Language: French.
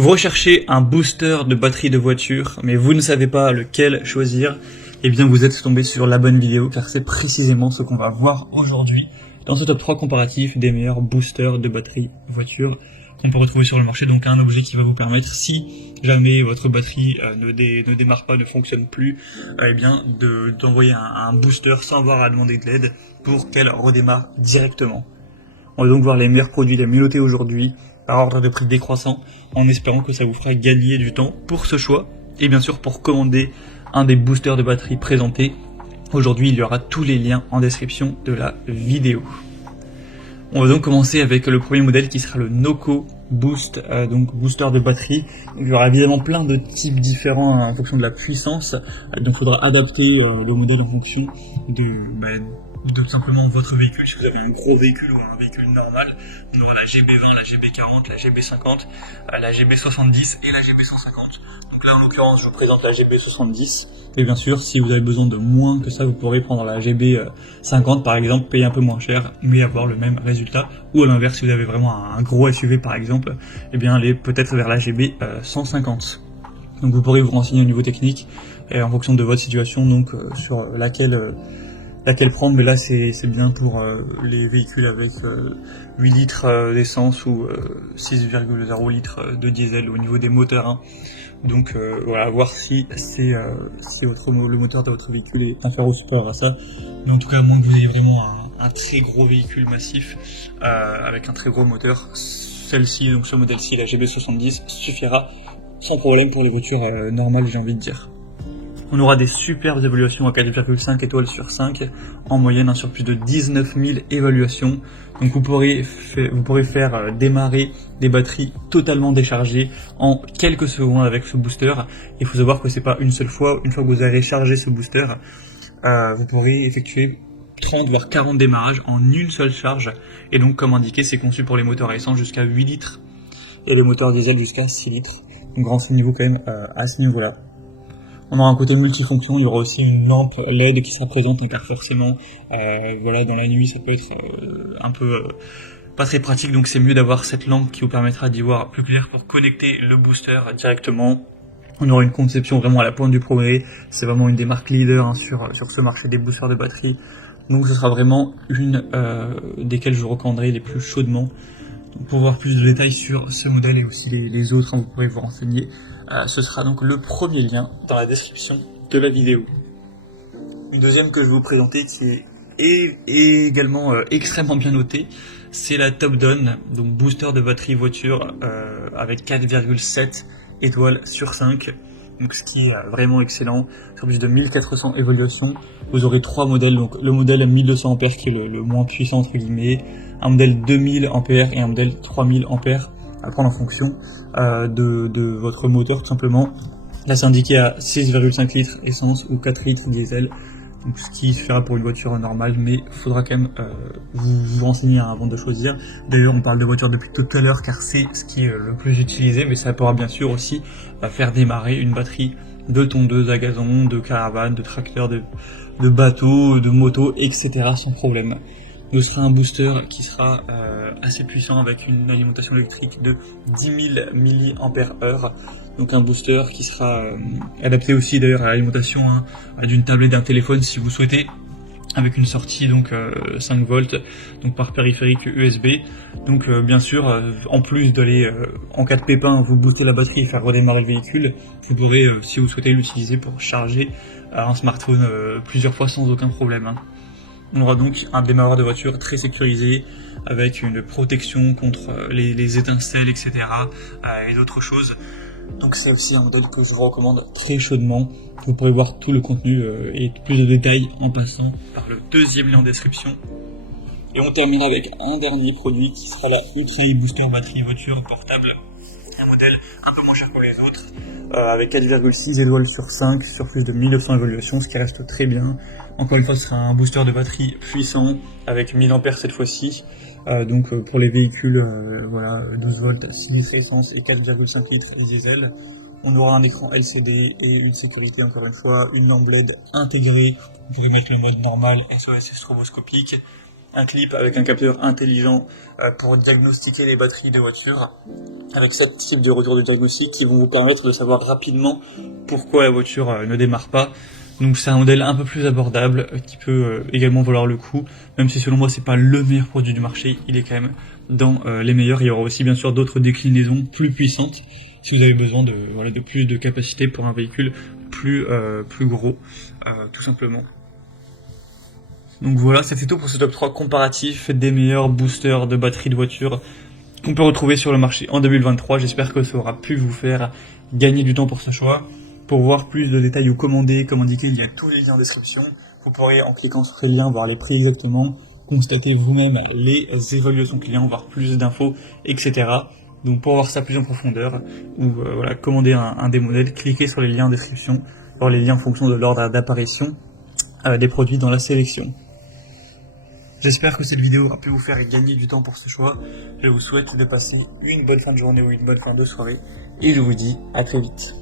Vous recherchez un booster de batterie de voiture, mais vous ne savez pas lequel choisir, eh bien vous êtes tombé sur la bonne vidéo, car c'est précisément ce qu'on va voir aujourd'hui dans ce top 3 comparatif des meilleurs boosters de batterie voiture qu'on peut retrouver sur le marché. Donc un objet qui va vous permettre, si jamais votre batterie ne démarre pas, ne fonctionne plus, eh bien d'envoyer un booster sans avoir à demander de l'aide pour qu'elle redémarre directement. On va donc voir les meilleurs produits les mieux notés aujourd'hui, par ordre de prix décroissant, en espérant que ça vous fera gagner du temps pour ce choix, et bien sûr pour commander un des boosters de batterie présentés. Aujourd'hui, il y aura tous les liens en description de la vidéo. On va donc commencer avec le premier modèle qui sera le Noco Boost, donc booster de batterie. Il y aura évidemment plein de types différents en fonction de la puissance, donc il faudra adapter le modèle en fonction de tout simplement votre véhicule. Si vous avez un gros véhicule ou un véhicule normal, on aura la GB20, la GB40, la GB50, la GB70 et la GB150. Donc là en l'occurrence je vous présente la GB70, et bien sûr si vous avez besoin de moins que ça, vous pourrez prendre la GB50 par exemple, payer un peu moins cher mais avoir le même résultat, ou à l'inverse si vous avez vraiment un gros SUV par exemple, et bien aller peut-être vers la GB150. Donc vous pourrez vous renseigner au niveau technique et en fonction de votre situation, donc sur laquelle prendre, mais là c'est bien pour les véhicules avec 8 litres d'essence ou 6,0 litres de diesel au niveau des moteurs, hein. Donc voilà, voir si le moteur de votre véhicule est inférieur ou supérieur à ça. Mais en tout cas, à moins que vous ayez vraiment un très gros véhicule massif avec un très gros moteur, celle-ci, donc ce modèle-ci, la GB70, suffira sans problème pour les voitures normales, j'ai envie de dire. On aura des superbes évaluations à 4,5 étoiles sur 5, en moyenne sur plus de 19 000 évaluations. Donc vous pourrez faire démarrer des batteries totalement déchargées en quelques secondes avec ce booster. Il faut savoir que c'est pas une seule fois, une fois que vous avez chargé ce booster, vous pourrez effectuer 30 voire 40 démarrages en une seule charge. Et donc comme indiqué, c'est conçu pour les moteurs à essence jusqu'à 8 litres et les moteurs diesel jusqu'à 6 litres. Donc renseignez-vous quand même à ce niveau-là. On aura un côté multifonction, il y aura aussi une lampe LED qui sera présente, car forcément, voilà, dans la nuit, ça peut être un peu pas très pratique, donc c'est mieux d'avoir cette lampe qui vous permettra d'y voir plus clair pour connecter le booster directement. On aura une conception vraiment à la pointe du progrès, c'est vraiment une des marques leaders sur ce marché des boosters de batterie, donc ce sera vraiment une desquelles je vous recommanderai les plus chaudement. Donc, pour voir plus de détails sur ce modèle et aussi les autres, hein, vous pourrez vous renseigner. Ce sera donc le premier lien dans la description de la vidéo. Une deuxième que je vais vous présenter qui est également extrêmement bien notée, c'est la Top Down, donc booster de batterie voiture avec 4,7 étoiles sur 5. Donc ce qui est vraiment excellent, sur plus de 1400 évaluations. Vous aurez trois modèles, donc le modèle 1200 A qui est le moins puissant entre guillemets, un modèle 2000 A et un modèle 3000 A à prendre en fonction de votre moteur tout simplement. Là c'est indiqué à 6,5 litres essence ou 4 litres diesel, donc ce qui suffira pour une voiture normale, mais il faudra quand même vous renseigner avant de choisir. D'ailleurs on parle de voiture depuis tout à l'heure car c'est ce qui est le plus utilisé, mais ça pourra bien sûr aussi faire démarrer une batterie de tondeuse à gazon, de caravane, de tracteur, de bateau, de moto, etc. sans problème. Ce sera un booster qui sera assez puissant avec une alimentation électrique de 10 000 mAh. Donc un booster qui sera adapté aussi d'ailleurs à l'alimentation d'une tablette, d'un téléphone si vous souhaitez, avec une sortie donc 5 volts, donc par périphérique USB. Donc bien sûr, en plus d'aller en cas de pépin vous booster la batterie et faire redémarrer le véhicule, vous pourrez si vous souhaitez l'utiliser pour charger un smartphone plusieurs fois sans aucun problème, hein. On aura donc un démarreur de voiture très sécurisé, avec une protection contre les étincelles, etc. Et d'autres choses. Donc c'est aussi un modèle que je vous recommande très chaudement. Vous pourrez voir tout le contenu et plus de détails en passant par le deuxième lien en description. Et on terminera avec un dernier produit qui sera la Ultra E-Booster batterie voiture portable. Un modèle un peu moins cher que les autres, avec 4,6 étoiles sur 5 sur plus de 1900 évaluations, ce qui reste très bien. Encore une fois, ce sera un booster de batterie puissant avec 1000 ampères cette fois-ci. Donc pour les véhicules, voilà, 12 volts, 6 litres essence et 4,5 litres diesel. On aura un écran LCD et une sécurité, encore une fois, une lampe LED intégrée. Vous pourrez mettre le mode normal, SOS stroboscopique. un clip avec un capteur intelligent pour diagnostiquer les batteries de voiture, avec 7 types de retours de diagnostic qui vont vous permettre de savoir rapidement pourquoi la voiture ne démarre pas. Donc c'est un modèle un peu plus abordable qui peut également valoir le coup, même si selon moi c'est pas le meilleur produit du marché, il est quand même dans les meilleurs. Il y aura aussi bien sûr d'autres déclinaisons plus puissantes si vous avez besoin de plus de capacité pour un véhicule plus gros, tout simplement. Donc voilà, ça fait tout pour ce top 3 comparatif des meilleurs boosters de batterie de voiture qu'on peut retrouver sur le marché en 2023. J'espère que ça aura pu vous faire gagner du temps pour ce choix. Pour voir plus de détails ou commander, comme indiqué, il y a tous les liens en description. Vous pourrez, en cliquant sur ces liens, voir les prix exactement, constater vous-même les évaluations clients, voir plus d'infos, etc. Donc pour voir ça plus en profondeur, ou commander un des modèles, cliquez sur les liens en description, voir les liens en fonction de l'ordre d'apparition des produits dans la sélection. J'espère que cette vidéo aura pu vous faire gagner du temps pour ce choix. Je vous souhaite de passer une bonne fin de journée ou une bonne fin de soirée. Et je vous dis à très vite.